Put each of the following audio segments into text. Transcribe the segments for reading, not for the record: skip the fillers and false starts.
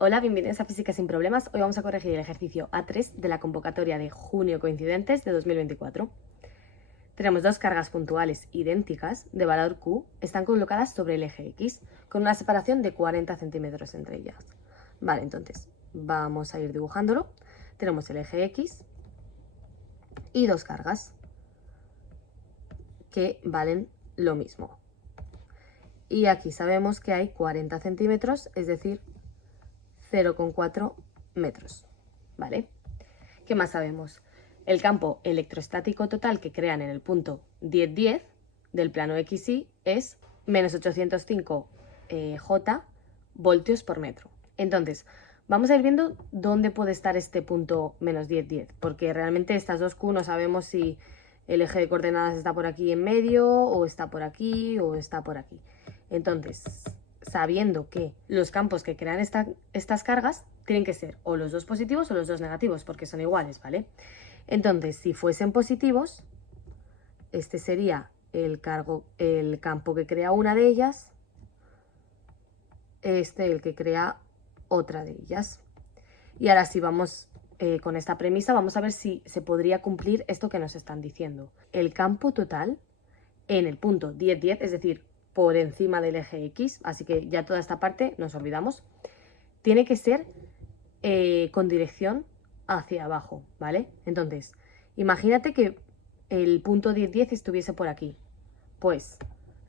Hola, bienvenidos a Física sin Problemas. Hoy vamos a corregir el ejercicio A3 de la convocatoria de junio coincidentes de 2024. Tenemos dos cargas puntuales idénticas de valor Q, están colocadas sobre el eje X, con una separación de 40 centímetros entre ellas. Vale, entonces vamos a ir dibujándolo. Tenemos el eje X y dos cargas que valen lo mismo. Y aquí sabemos que hay 40 centímetros, es decir, 0,4 metros. ¿Vale? ¿Qué más sabemos? El campo electrostático total que crean en el punto 1010 del plano XY es menos 805 J voltios por metro. Entonces, vamos a ir viendo dónde puede estar este punto menos 1010, porque realmente estas dos Q no sabemos si el eje de coordenadas está por aquí en medio, o está por aquí, o está por aquí. Entonces, sabiendo que los campos que crean estas cargas tienen que ser o los dos positivos o los dos negativos, porque son iguales, ¿vale? Entonces, si fuesen positivos, este sería el campo que crea una de ellas, este el que crea otra de ellas. Y ahora sí, vamos con esta premisa, vamos a ver si se podría cumplir esto que nos están diciendo. El campo total en el punto 1010, es decir, por encima del eje X, así que ya toda esta parte nos olvidamos, tiene que ser con dirección hacia abajo, ¿vale? Entonces, imagínate que el punto 1010 estuviese por aquí. Pues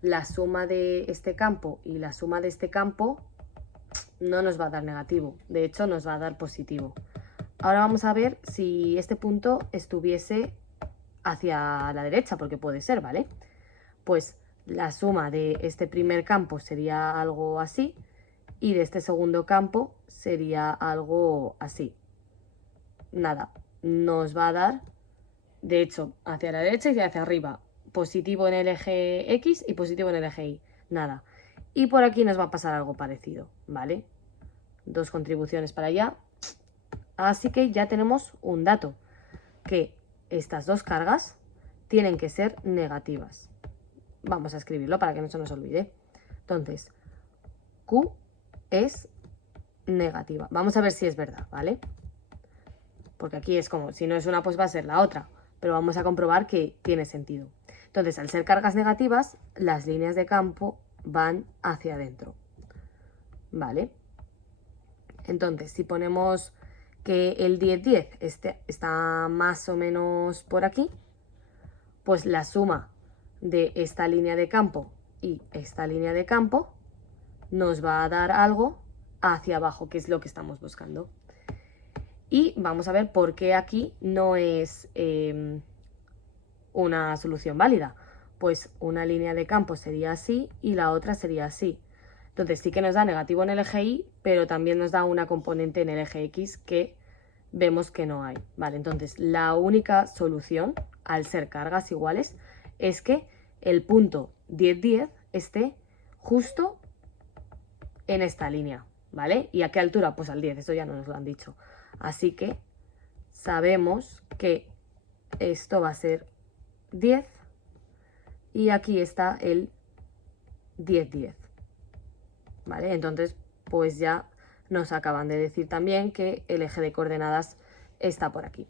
la suma de este campo y la suma de este campo no nos va a dar negativo, de hecho nos va a dar positivo. Ahora vamos a ver si este punto estuviese hacia la derecha, porque puede ser, ¿vale? Pues la suma de este primer campo sería algo así y de este segundo campo sería algo así. Nada, nos va a dar, de hecho, hacia la derecha y hacia arriba, positivo en el eje X y positivo en el eje Y. Nada. Y por aquí nos va a pasar algo parecido, ¿vale? Dos contribuciones para allá. Así que ya tenemos un dato, que estas dos cargas tienen que ser negativas. Vamos a escribirlo para que no se nos olvide. Entonces, Q es negativa. Vamos a ver si es verdad, ¿vale? Porque aquí es como, si no es una, pues va a ser la otra. Pero vamos a comprobar que tiene sentido. Entonces, al ser cargas negativas, las líneas de campo van hacia adentro. ¿Vale? Entonces, si ponemos que el 10-10 está más o menos por aquí, pues la suma de esta línea de campo y esta línea de campo nos va a dar algo hacia abajo, que es lo que estamos buscando. Y vamos a ver por qué aquí no es una solución válida. Pues una línea de campo sería así y la otra sería así. Entonces sí que nos da negativo en el eje Y, pero también nos da una componente en el eje X que vemos que no hay. Vale, entonces la única solución, al ser cargas iguales, es que el punto 10-10 esté justo en esta línea, ¿vale? ¿Y a qué altura? Pues al 10, eso ya no nos lo han dicho. Así que sabemos que esto va a ser 10 y aquí está el 10-10, ¿vale? Entonces, pues ya nos acaban de decir también que el eje de coordenadas está por aquí.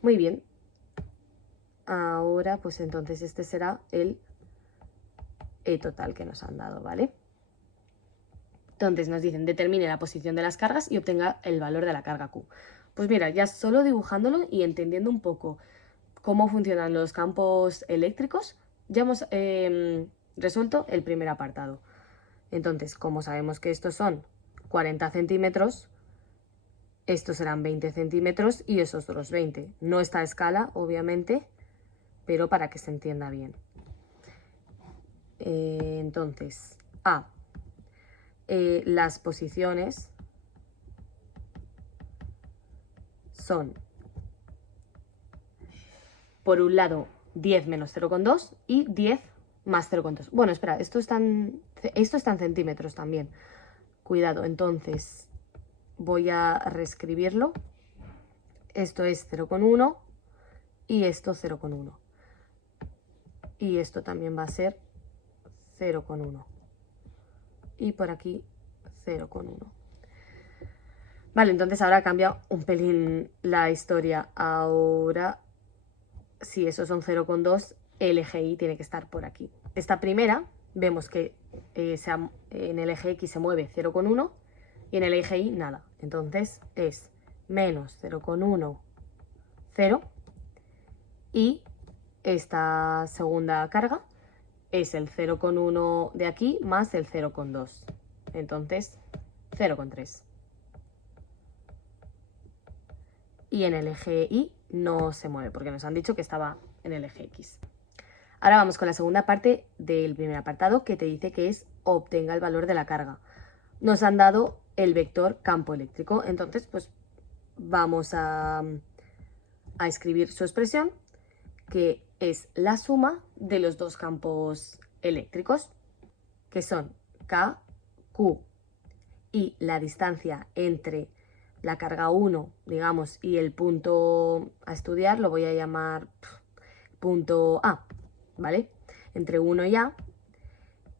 Muy bien. Ahora, pues entonces este será el E total que nos han dado, ¿vale? Entonces nos dicen, determine la posición de las cargas y obtenga el valor de la carga Q. Pues mira, ya solo dibujándolo y entendiendo un poco cómo funcionan los campos eléctricos, ya hemos resuelto el primer apartado. Entonces, como sabemos que estos son 40 centímetros, estos serán 20 centímetros y esos otros 20. No está a escala, obviamente, pero para que se entienda bien. Entonces, las posiciones son, por un lado, 10 menos 0,2 y 10 más 0,2. Bueno, espera, esto está en centímetros también. Cuidado, entonces voy a reescribirlo. Esto es 0,1 y esto 0,1. Y esto también va a ser 0,1. Y por aquí 0,1. Vale, entonces ahora cambia un pelín la historia. Ahora, si esos son 0,2, el eje Y tiene que estar por aquí. Esta primera, vemos que en el eje X se mueve 0,1 y en el eje Y nada. Entonces es menos 0,1, 0. Y esta segunda carga es el 0,1 de aquí más el 0,2. Entonces 0,3. Y en el eje Y no se mueve porque nos han dicho que estaba en el eje X. Ahora vamos con la segunda parte del primer apartado, que te dice que es obtenga el valor de la carga. Nos han dado el vector campo eléctrico, entonces pues vamos a escribir su expresión, que es la suma de los dos campos eléctricos, que son K, Q, y la distancia entre la carga 1, digamos, y el punto a estudiar lo voy a llamar punto A, ¿vale? Entre 1 y A,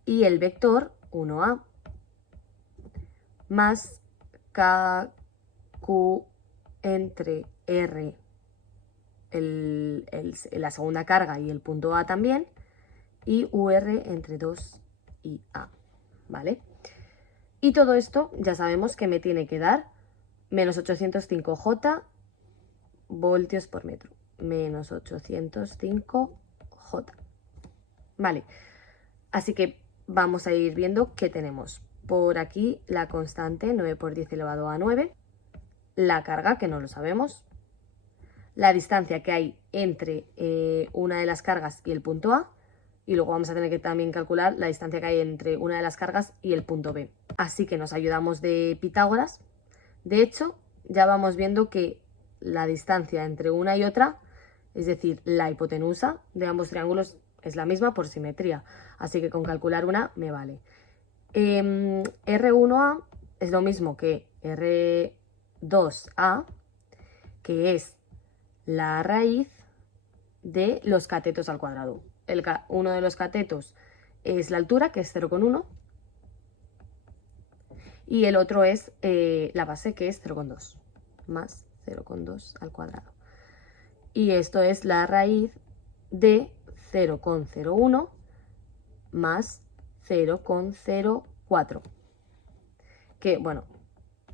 y el vector 1A más KQ entre R, la segunda carga y el punto A también, y UR entre 2 y A, ¿vale? Y todo esto ya sabemos que me tiene que dar menos 805 J voltios por metro. Menos 805 J. Vale, así que vamos a ir viendo qué tenemos. Por aquí la constante 9 por 10 elevado a 9. La carga, que no lo sabemos. La distancia que hay entre una de las cargas y el punto A. Y luego vamos a tener que también calcular la distancia que hay entre una de las cargas y el punto B. Así que nos ayudamos de Pitágoras. De hecho, ya vamos viendo que la distancia entre una y otra, es decir, la hipotenusa de ambos triángulos, es la misma por simetría. Así que con calcular una me vale. R1A es lo mismo que R2A, que es la raíz de los catetos al cuadrado. Uno de los catetos es la altura, que es 0,1, y el otro es la base, que es 0,2, más 0,2 al cuadrado. Y esto es la raíz de 0,01 más 0,04, que, bueno,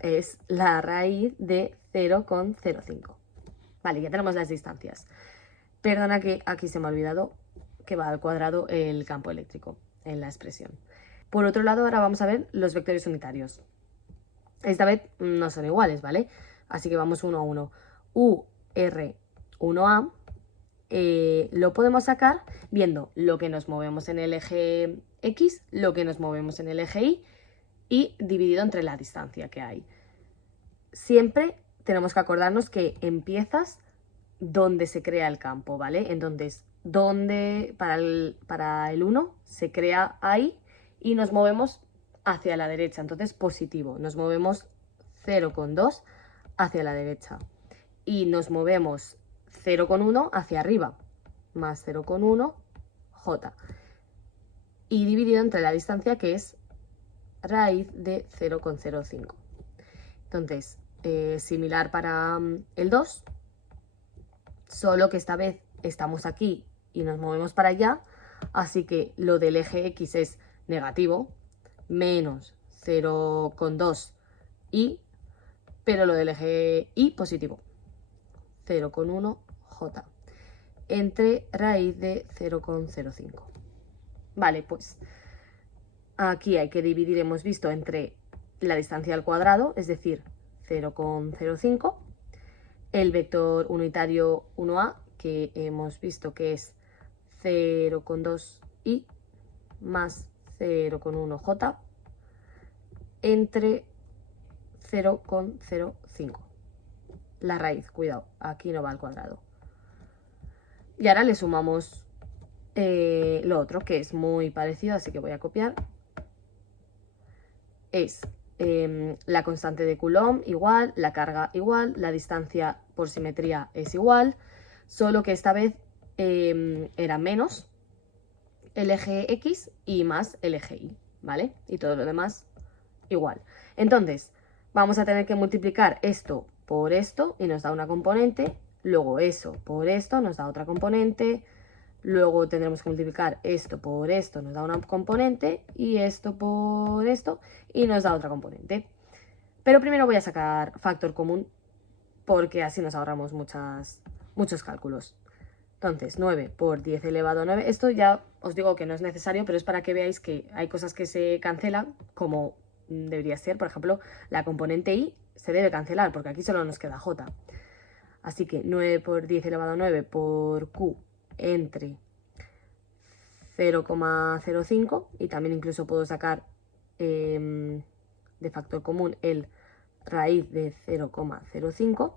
es la raíz de 0,05. Vale, ya tenemos las distancias. Perdona que aquí se me ha olvidado que va al cuadrado el campo eléctrico en la expresión. Por otro lado, ahora vamos a ver los vectores unitarios. Esta vez no son iguales, ¿vale? Así que vamos uno a uno. UR1A lo podemos sacar viendo lo que nos movemos en el eje X, lo que nos movemos en el eje Y dividido entre la distancia que hay. Siempre tenemos que acordarnos que empiezas donde se crea el campo, ¿vale? Entonces, para el 1 se crea ahí y nos movemos hacia la derecha, entonces positivo. Nos movemos 0,2 hacia la derecha y nos movemos 0,1 hacia arriba, más 0,1 J, y dividido entre la distancia, que es raíz de 0,05. Entonces, similar para el 2, solo que esta vez estamos aquí y nos movemos para allá, así que lo del eje X es negativo, menos 0,2 y, pero lo del eje Y positivo, 0,1 J, entre raíz de 0,05. Vale, pues aquí hay que dividir, hemos visto, entre la distancia al cuadrado, es decir, 0,05, el vector unitario 1A, que hemos visto que es 0,2 y más 0,1 J, entre 0,05. La raíz, cuidado, aquí no va al cuadrado. Y ahora le sumamos lo otro, que es muy parecido, así que voy a copiar. Es la constante de Coulomb igual, la carga igual, la distancia por simetría es igual, solo que esta vez era menos el eje X y más el eje Y, ¿vale? Y todo lo demás igual. Entonces, vamos a tener que multiplicar esto por esto y nos da una componente, luego eso por esto nos da otra componente, luego tendremos que multiplicar esto por esto, nos da una componente, y esto por esto y nos da otra componente. Pero primero voy a sacar factor común porque así nos ahorramos muchos cálculos. Entonces, 9 por 10 elevado a 9, esto ya os digo que no es necesario, pero es para que veáis que hay cosas que se cancelan, como debería ser, por ejemplo, la componente y se debe cancelar, porque aquí solo nos queda j. Así que 9 por 10 elevado a 9 por q entre 0,05, y también incluso puedo sacar de factor común el raíz de 0,05,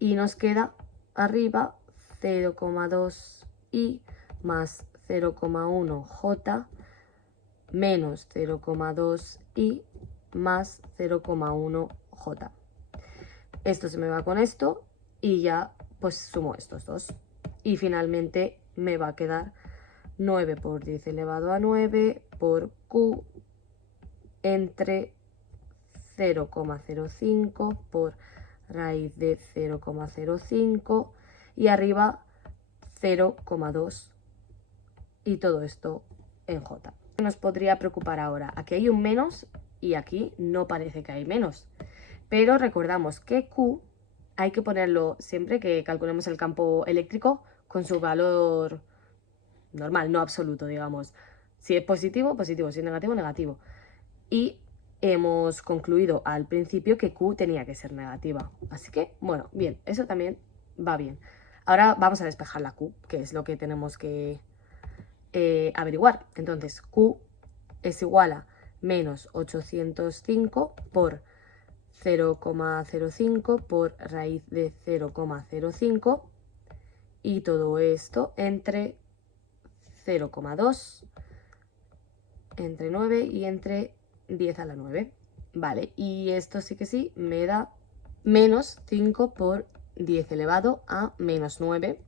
y nos queda arriba 0,2 y más 0,1 j menos 0,2 y más 0,1 j. Esto se me va con esto y ya pues sumo estos dos. Y finalmente me va a quedar 9 por 10 elevado a 9 por q entre 0,05 por raíz de 0,05 y arriba 0,2, y todo esto en j. Nos podría preocupar ahora, aquí hay un menos y aquí no parece que hay menos, pero recordamos que q hay que ponerlo siempre que calculemos el campo eléctrico con su valor normal, no absoluto, digamos. Si es positivo, positivo, si es negativo, negativo. Y hemos concluido al principio que q tenía que ser negativa. Así que, bueno, bien, eso también va bien. Ahora vamos a despejar la q, que es lo que tenemos que averiguar. Entonces, q es igual a menos 805 por 0,05 por raíz de 0,05, y todo esto entre 0,2, entre 9 y entre 10 a la 9. Vale, y esto sí que sí me da menos 5 por 10 elevado a menos 9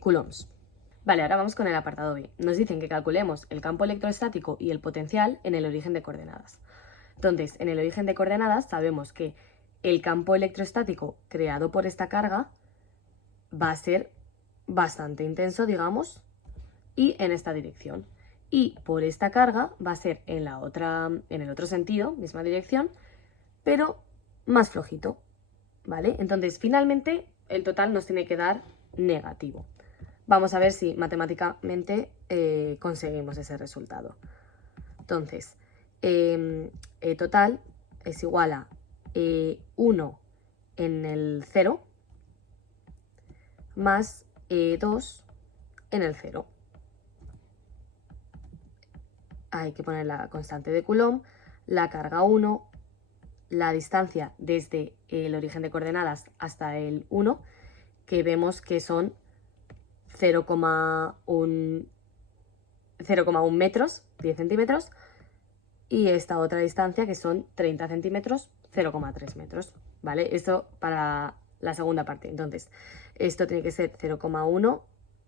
coulombs. Vale, ahora vamos con el apartado B. Nos dicen que calculemos el campo electrostático y el potencial en el origen de coordenadas. Entonces, en el origen de coordenadas sabemos que el campo electrostático creado por esta carga va a ser bastante intenso, digamos, y en esta dirección. Y por esta carga va a ser en el otro sentido, misma dirección, pero más flojito, ¿vale? Entonces, finalmente, el total nos tiene que dar negativo. Vamos a ver si matemáticamente conseguimos ese resultado. Entonces, total es igual a 1 en el 0 más 2 en el 0. Hay que poner la constante de Coulomb, la carga 1, la distancia desde el origen de coordenadas hasta el 1, que vemos que son 0,1 metros, 10 centímetros, y esta otra distancia que son 30 centímetros, 0,3 metros, ¿vale? Esto para la segunda parte. Entonces, esto tiene que ser 0,1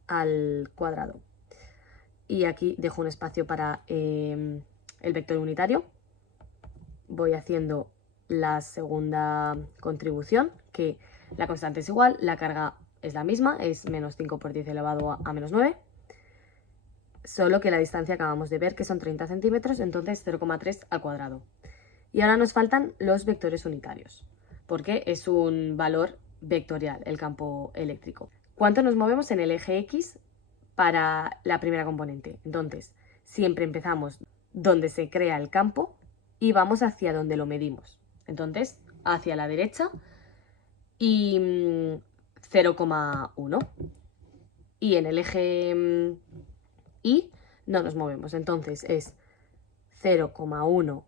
al cuadrado. Y aquí dejo un espacio para el vector unitario. Voy haciendo la segunda contribución, que la constante es igual, la carga es la misma, es menos 5 por 10 elevado a menos 9. Solo que la distancia acabamos de ver que son 30 centímetros, entonces 0,3 al cuadrado. Y ahora nos faltan los vectores unitarios, porque es un valor vectorial el campo eléctrico. ¿Cuánto nos movemos en el eje X para la primera componente? Entonces, siempre empezamos donde se crea el campo y vamos hacia donde lo medimos. Entonces, hacia la derecha y 0,1. Y en el eje Y no nos movemos, entonces es 0,1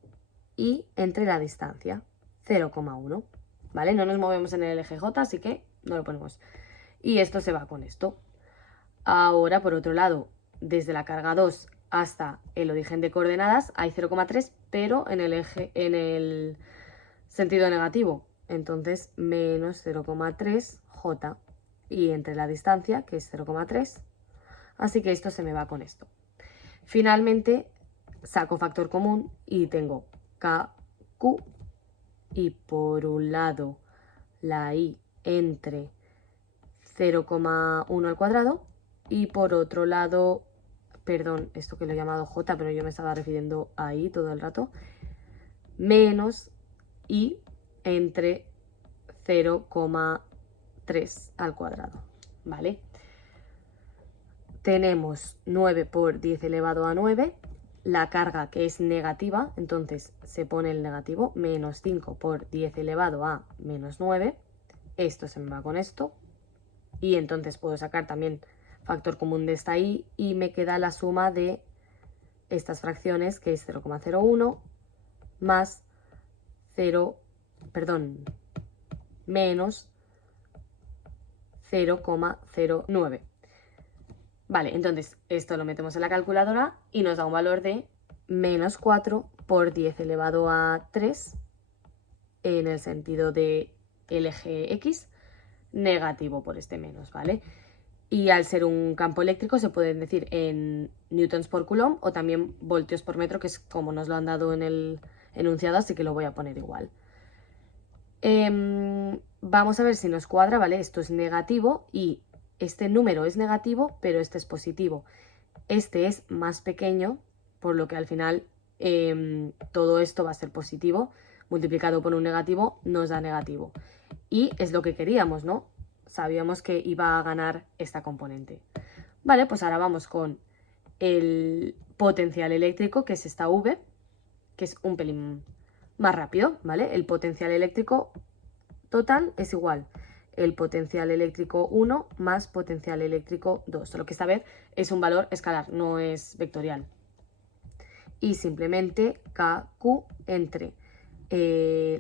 y entre la distancia 0,1, ¿vale? No nos movemos en el eje J, así que no lo ponemos. Y esto se va con esto. Ahora, por otro lado, desde la carga 2 hasta el origen de coordenadas hay 0,3, pero en el sentido negativo. Entonces, menos 0,3 J, y entre la distancia, que es 0,3. Así que esto se me va con esto. Finalmente, saco factor común y tengo K Q, y por un lado la I entre 0,1 al cuadrado y por otro lado, perdón, esto que lo he llamado J, pero yo me estaba refiriendo a I todo el rato, menos I entre 0,3 al cuadrado, ¿vale? Tenemos 9 por 10 elevado a 9, la carga que es negativa, entonces se pone el negativo, menos 5 por 10 elevado a menos 9, esto se me va con esto, y entonces puedo sacar también factor común de esta I y me queda la suma de estas fracciones, que es 0,01 más 0, perdón, menos 0,09. Vale, entonces esto lo metemos en la calculadora y nos da un valor de menos 4 por 10 elevado a 3 en el sentido de el eje X, negativo por este menos, ¿vale? Y al ser un campo eléctrico se pueden decir en newtons por coulomb o también voltios por metro, que es como nos lo han dado en el enunciado, así que lo voy a poner igual. Vamos a ver si nos cuadra, ¿vale? Esto es negativo y este número es negativo, pero este es positivo. Este es más pequeño, por lo que al final todo esto va a ser positivo. Multiplicado por un negativo nos da negativo. Y es lo que queríamos, ¿no? Sabíamos que iba a ganar esta componente. Vale, pues ahora vamos con el potencial eléctrico, que es esta V, que es un pelín más rápido, ¿vale? El potencial eléctrico total es igual el potencial eléctrico 1 más potencial eléctrico 2, solo que esta vez es un valor escalar, no es vectorial. Y simplemente KQ entre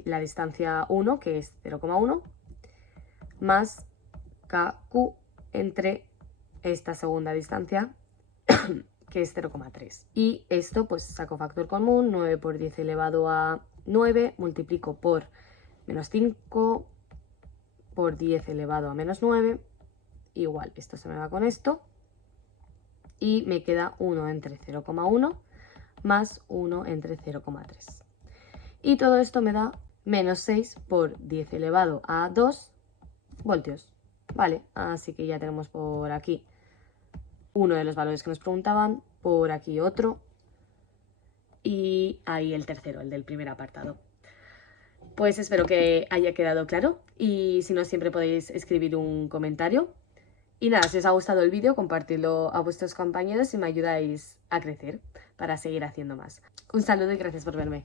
la distancia 1, que es 0,1, más KQ entre esta segunda distancia, que es 0,3. Y esto, pues saco factor común, 9 por 10 elevado a 9, multiplico por menos 5 por 10 elevado a menos 9, igual, esto se me va con esto, y me queda 1 entre 0,1 más 1 entre 0,3. Y todo esto me da menos 6 por 10 elevado a 2 voltios. Vale, así que ya tenemos por aquí uno de los valores que nos preguntaban, por aquí otro, y ahí el tercero, el del primer apartado. Pues espero que haya quedado claro y si no, siempre podéis escribir un comentario. Y nada, si os ha gustado el vídeo, compartidlo a vuestros compañeros y me ayudáis a crecer para seguir haciendo más. Un saludo y gracias por verme.